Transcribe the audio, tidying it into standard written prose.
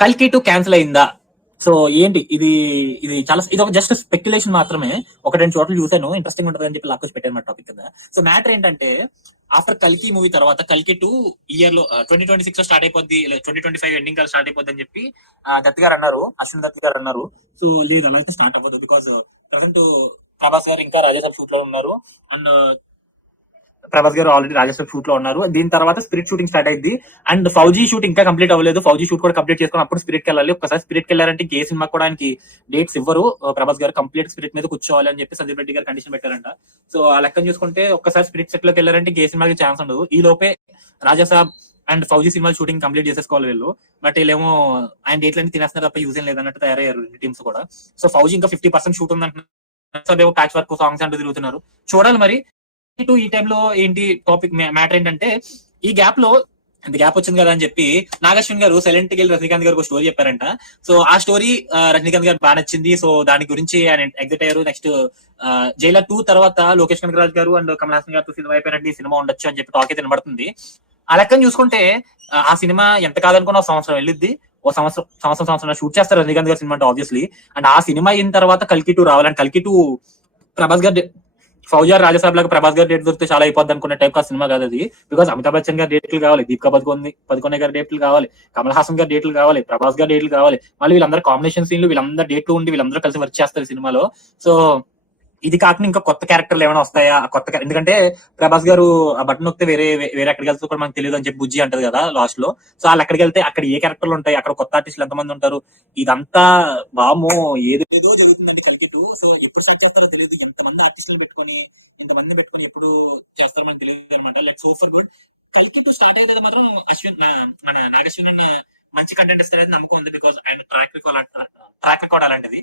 కల్కి 2 క్యాన్సిల్ అయిందా? సో ఏంటి ఇది? ఇది ఒక జస్ట్ స్పెక్యులేషన్ మాత్రమే. ఒక 2 చోట్ల చూసాను, ఇంట్రెస్టింగ్ ఉంటుంది అని చెప్పి లాక్కొచ్చి పెట్టాను టాపిక్ కింద. సో మ్యాటర్ ఏంటంటే, ఆఫ్టర్ కల్కి మూవీ తర్వాత కల్కి 2 ఇయర్ లో 2026 లో స్టార్ట్ అయిపోద్ది, 2025 ఎండింగ్ కల్ స్టార్ట్ అయిపోద్ది అని చెప్పి దత్ గారు అన్నారు, అశ్విన్ దత్ గారు అన్నారు. సో లేదు, అలా అయితే స్టార్ట్ అవ్వదు. బికాస్ ప్రజెంట్ ప్రభాస్ గారు ఇంకా రాజాసాబ్ షూట్ లో ఉన్నారు. అండ్ ప్రభాస్ గారు ఆల్రెడీ రాజస్థాన్ షూట్ లో ఉన్నారు. దీని తర్వాత స్పిరిట్ షూటింగ్ స్టార్ట్ అయింది. అండ్ ఫౌజీ షూట్ ఇంకా కంప్లీట్ అవ్వలేదు. ఫౌజీ షూట్ కూడా కంప్లీట్ చేసుకుని అప్పుడు స్పిరిట్ కి వెళ్ళాలి. ఒకసారి స్పిరిట్ కి వెళ్ళారంటే ఏ సినిమా కూడా ఆయనకి డేట్స్ ఇవ్వరు. ప్రభాస్ గారు కంప్లీట్ స్పిరిట్ మీద కూర్చోవాలి అని చెప్పి సందీప్ రెడ్డి గారు కండిషన్ పెట్టారంట. సో ఆ లెక్కను చూసుకుంటే ఒక్కసారి స్పిరిట్ సెట్ లోకి వెళ్ళారంటే ఏ సినిమాకి ఛాన్స్ ఉండదు. ఈ లోపే Rajasaab and Fauji cinema shooting complete చేసేసుకోవాలి వీళ్ళు. బట్ వీళ్ళేమో ఆయన డేట్లన్నీ తినేస్తున్నారు తప్ప యూజ్ ఏం లేదన్నట్టు తయారయ్యారు టీమ్స్ కూడా. సో ఫౌజీ ఇంకా 50% షూట్ ఉందంటున్నారు. ప్యాచ్ వర్క్ సాంగ్స్ అంటూ తిరుగుతున్నారు. చూడాలి మరి ఈ టైంలో ఏంటి టాపిక్ మ్యాటర్ ఏంటంటే, ఈ గ్యాప్ లో ఇంత గ్యాప్ వచ్చింది కదా అని చెప్పి నాగశ్విన్ గారు సైలెంట్ కి వెళ్ళి రజనీకాంత్ గారు ఒక స్టోరీ చెప్పారంట. సో ఆ స్టోరీ రజనీకాంత్ గారు బాగా నచ్చింది. సో దాని గురించి ఆయన ఎగ్జైట్ అయ్యారు. నెక్స్ట్ జైలర్ 2 తర్వాత లోకేష్ కనగరాజ్ గారు అండ్ కమల్ హాసన్ గారితో సినిమా అయిపోయినట్టు ఈ సినిమా ఉండొచ్చు అని చెప్పి టాక్ అయితే వినబడుతుంది. ఆ లెక్కను చూసుకుంటే ఆ సినిమా ఎంత కాదనుకున్న సంవత్సరం వెళ్ళిద్ది. ఓ సంవత్సరం షూట్ చేస్తారు రజనీకాంత్ గారి సినిమా అంటే ఆబ్వియస్లీ. అండ్ ఆ సినిమా అయిన తర్వాత కల్కి 2 రావాలంటే కల్కి 2 ప్రభాస్ గారు ఫౌజీ రాజాసాబ్ లాగా ప్రభాస్ గారి డేట్ దొరికితే చాలా అయిపోద్ది అనుకునే టైప్ కా సినిమా కాదు అది. బికాస్ అమితాబ్ బచ్చన్ గారి డేట్లు కావాలి, దీపికా పదుకొనే గారి డేట్లు కావాలి, కమల్ హాసన్ గారి డేట్లు కావాలి, ప్రభాస్ గారి డేట్లు కావాలి. మళ్ళీ వీళ్ళందరూ కాంబినేషన్ సీన్లు, వీళ్ళందరూ డేట్లు ఉండి వీళ్ళందరూ కలిసి వర్క్ చేస్తారు సినిమాలో. సో ఇది కాకుండా ఇంకా కొత్త క్యారెక్టర్లు ఏమైనా వస్తాయా? ఎందుకంటే ప్రభాస్ గారు ఆ బటన్ నొక్కితే వేరే ఎక్కడికి వెళ్తే కూడా మనకు తెలియదు అని చెప్పి బుజ్జి అంటది కదా లాస్ట్ లో. సో వాళ్ళు ఎక్కడికి వెళ్తే అక్కడ ఏ క్యారెక్టర్లు ఉంటాయి, అక్కడ కొత్త ఆర్టిస్టులు ఎంతమంది ఉంటారు, ఇదంతా బామో ఏదేదో జరుగుతుందండి కల్కి 2. సో ఎప్పుడు స్టార్ట్ చేస్తారో తెలియదు. ఎంతమంది ఆర్టిస్టులు పెట్టుకొని ఇంతమంది పెట్టుకొని ఎప్పుడు చేస్తారో మనకు తెలియదు అనమాట. Like super good. కల్కి 2 స్టార్ట్ అయితే మాత్రం మన నాగశ్విన్ మంచి కంటెంట్ ఇస్తారని నమ్మకం ఉంది. బికాస్ ఆయన ట్రాక్ రికార్డ్ అలాంటిది.